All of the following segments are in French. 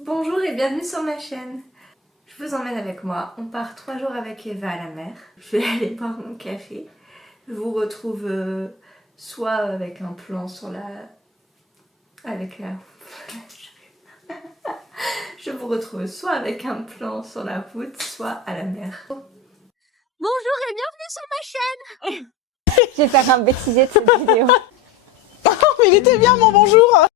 Bonjour et bienvenue sur ma chaîne. Je vous emmène avec moi. On part 3 jours avec Eva à la mer. Je vais aller boire mon café. Je vous retrouve soit avec un plan sur la... Je vous retrouve soit avec un plan sur la route, soit à la mer. Bonjour et bienvenue sur ma chaîne. Je vais faire un bêtisier de cette vidéo. Oh, mais il était bien mon bonjour.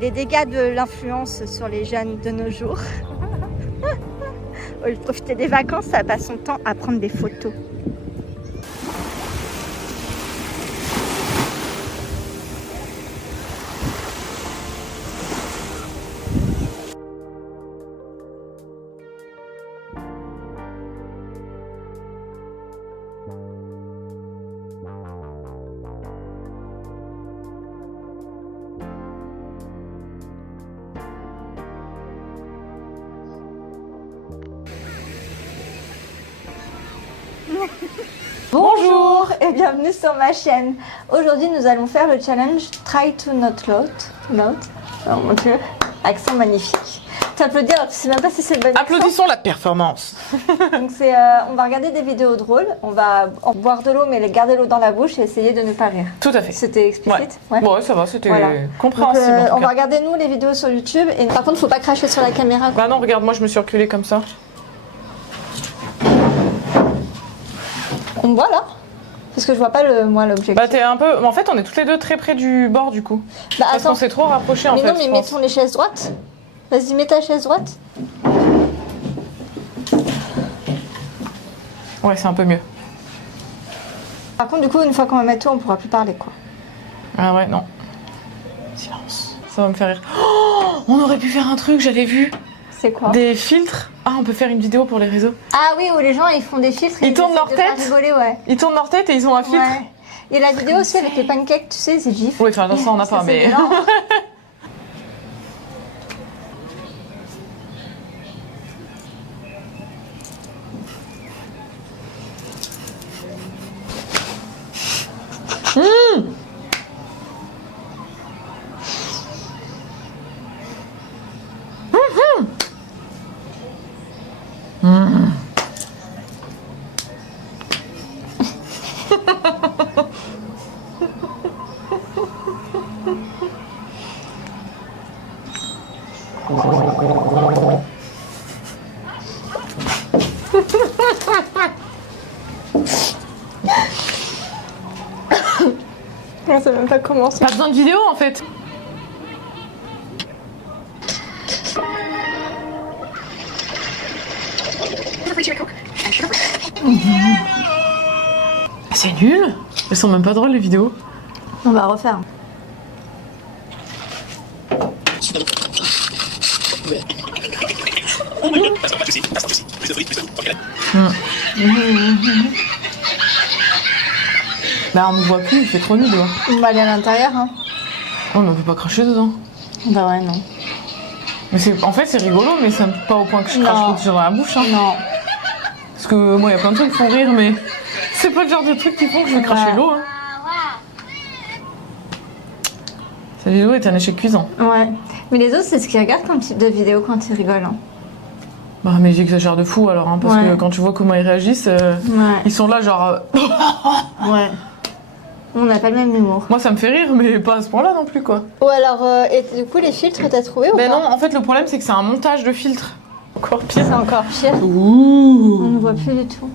Les dégâts de l'influence sur les jeunes de nos jours. Au lieu de profiter des vacances, ça passe son temps à prendre des photos. Bonjour et bienvenue sur ma chaîne. Aujourd'hui nous allons faire le challenge Try to not load. Oh mon dieu, accent magnifique. Tu applaudis alors tu sais même pas si c'est le bon accent. Applaudissons la performance. Donc on va regarder des vidéos drôles, on va boire de l'eau mais garder l'eau dans la bouche et essayer de ne pas rire. Tout à fait. C'était explicite? Ouais, ça va, c'était Voilà. compréhensible. Donc, en tout on cas. va regarder nous les vidéos sur YouTube et par contre faut pas cracher sur la caméra. Bah non, regarde, moi je me suis reculée comme ça. On voit là? Parce que je vois pas l'objectif. Bah t'es un peu... En fait, on est toutes les deux très près du bord du coup. Bah, Parce qu'on s'est trop rapprochés en mais fait. non mais je pense. mettons les chaises droites. Vas-y mets ta chaise droite. Ouais, c'est un peu mieux. Par contre du coup une fois qu'on va mettre tout on pourra plus parler quoi. Ah ouais, non. Silence. Ça va me faire rire. Oh, on aurait pu faire un truc, j'avais vu. C'est quoi? Des filtres. Ah, on peut faire une vidéo pour les réseaux. Ah oui où les gens ils font des filtres et Ils tournent leur essaient de faire tête. rigoler, ouais. Ils tournent leur tête et ils ont un filtre. Ouais. Et la vidéo aussi avec les pancakes tu sais c'est gif. Oui, enfin dans ça on n'a pas, c'est mais... violent. On sait même pas comment c'est. Pas besoin de vidéo en fait. C'est nul. Elles sont même pas drôles les vidéos. On va refaire. Bah on me voit plus, il fait trop nul dehors. On va aller à l'intérieur hein. Oh mais on peut pas cracher dedans. Bah ouais non. Mais en fait c'est rigolo mais c'est pas au point que je crache Non. tout dans la bouche. Hein. Non. Parce que moi il y a plein de trucs qui font rire mais c'est pas le genre de truc qui font que je vais cracher Ouais. l'eau. Hein. Cette vidéo est un échec cuisant. Ouais. Mais les autres c'est ce qu'ils regardent comme type de vidéo quand ils rigolent. Hein. Bah mais j'exagère de fou alors hein, parce Ouais. que quand tu vois comment ils réagissent, Ouais. ils sont là genre... Ouais. On n'a pas le même humour. Moi ça me fait rire mais pas à ce point là non plus quoi. Ou alors, et du coup les filtres t'as trouvé ou Ben pas? non, en fait le problème c'est que c'est un montage de filtres. Encore pire. C'est encore pire. On Ouh. ne voit plus du tout.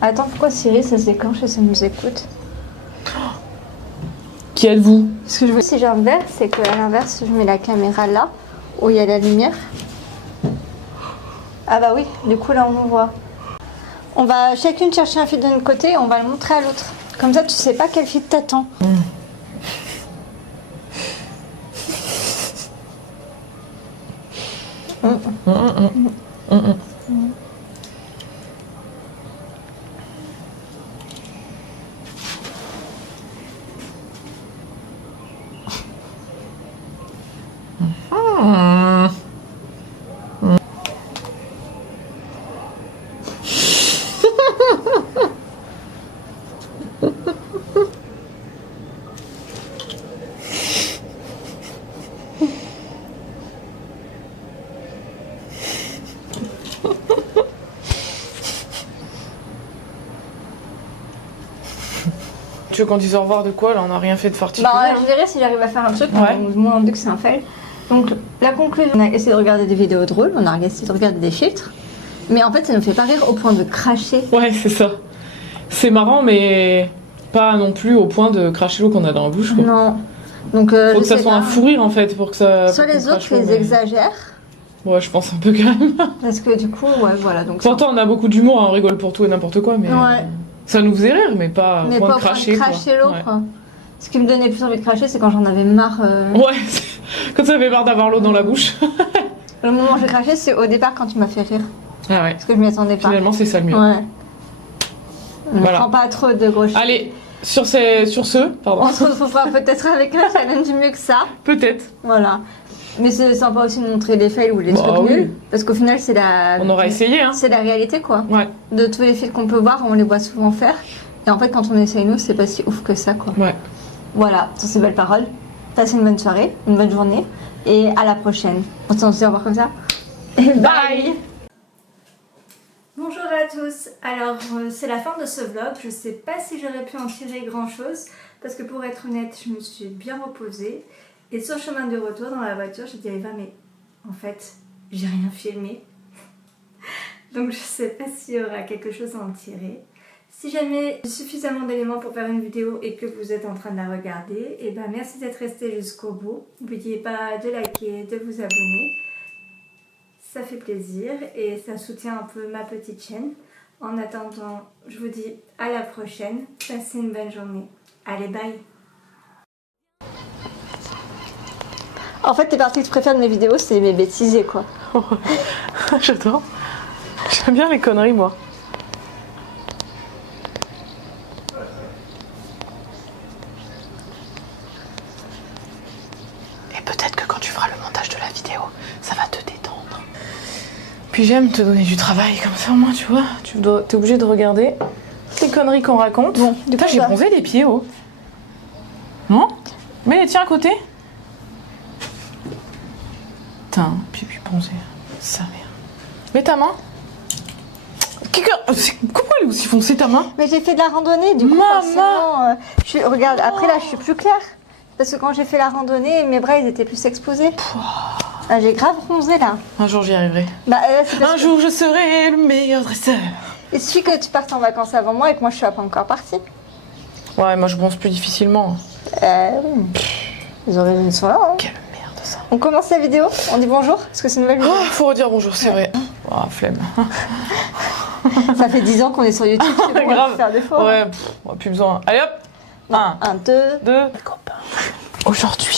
Attends, pourquoi Siri ça se déclenche et ça nous écoute? Qui êtes-vous? Ce que je veux, si j'inverse, c'est qu'à l'inverse, je mets la caméra là, où il y a la lumière. Ah bah oui, du coup là on nous voit. On va chacune chercher un fil de notre côté et on va le montrer à l'autre. Comme ça tu sais pas quel fil t'attend. Tu veux qu'on dise au revoir de quoi là? On n'a rien fait de particulier. Bah, je dirais si j'arrive à faire un truc, Ouais. moi on dit que c'est un fail. Donc la conclusion, on a essayé de regarder des vidéos drôles, on a essayé de regarder des filtres, mais en fait ça nous fait pas rire au point de cracher. Ouais, c'est ça. C'est marrant, mais pas non plus au point de cracher l'eau qu'on a dans la bouche. Quoi. Non. Donc Faut je que ça sais soit pas. un fou rire en fait pour que ça. Sur pour les qu'on autres, crache l'eau, ils mais- exagèrent, Ouais, je pense un peu quand même. parce que du coup, ouais, voilà. Donc Pourtant, on a beaucoup d'humour, on rigole pour tout et n'importe quoi, mais. Ouais. Ça nous faisait rire, mais pas au mais point pas de au point cracher. de cracher quoi. l'eau, Ouais. quoi. Ce qui me donnait plus envie de cracher, c'est quand j'en avais marre. Ouais, quand ça avait marre d'avoir l'eau dans la bouche. Le moment où j'ai craché, c'est au départ quand tu m'as fait rire, Ah ouais. parce que je m'y attendais pas. Finalement, c'est ça le mieux. Ouais. On Voilà. prend pas trop de gros chiffres. Allez, sur ce, pardon. On se retrouvera peut-être avec un challenge mieux que ça. Peut-être. Voilà. Mais c'est sympa aussi de montrer les fails ou les Bah trucs oui. nuls. Parce qu'au final, c'est la. On aura essayé, hein. C'est la réalité, quoi. Ouais. De tous les fails qu'on peut voir, on les voit souvent faire. Et en fait, quand on essaye nous, c'est pas si ouf que ça, quoi. Ouais. Voilà, sur ces belles paroles. Passez une bonne soirée, une bonne journée. Et à la prochaine. On se dit au revoir comme ça. Et bye. Bonjour à tous, alors c'est la fin de ce vlog, je sais pas si j'aurais pu en tirer grand chose parce que pour être honnête je me suis bien reposée et sur le chemin de retour dans la voiture j'ai dit à Eva mais en fait j'ai rien filmé donc je sais pas s'il y aura quelque chose à en tirer. Si jamais j'ai suffisamment d'éléments pour faire une vidéo et que vous êtes en train de la regarder, et ben merci d'être resté jusqu'au bout, n'oubliez pas de liker, de vous abonner. Ça fait plaisir et ça soutient un peu ma petite chaîne. En attendant, je vous dis à la prochaine. Passez une bonne journée. Allez, bye! En fait, tes parties que je préfère de mes vidéos, c'est mes bêtisiers, quoi. J'adore. J'aime bien les conneries, moi. Et peut-être que quand tu feras le montage de la vidéo, ça va te détendre. Puis j'aime te donner du travail, comme ça au moins, tu vois. T'es obligé de regarder les conneries qu'on raconte. Bon, du Putain, coup, j'ai bah- bronzé les pieds, oh. Non? Mets les tiens à côté. Putain, pipi bronzé. Sa mère. Mets ta main. Pourquoi elle est aussi foncée ta main? Mais j'ai fait de la randonnée, du coup, Maman. forcément. Regarde, après là, je suis plus claire. Parce que quand j'ai fait la randonnée, mes bras, ils étaient plus exposés. Ah, j'ai grave bronzé, là. Un jour j'y arriverai. Bah, c'est parce Un que- jour je serai le meilleur dresseur. Il suffit que tu partes en vacances avant moi et que moi, je suis pas encore partie. Ouais, moi je bronze plus difficilement. Oui. Les origines sont là, hein. Quelle merde ça. On commence la vidéo, on dit bonjour, parce que c'est une nouvelle vidéo. Oh, faut redire bonjour, c'est vrai. Oh, flemme. Ça fait 10 ans qu'on est sur YouTube, c'est bon, on va Grave. faire des fois. Ouais, plus besoin. Allez hop. 1, 1, 2. 2. Aujourd'hui,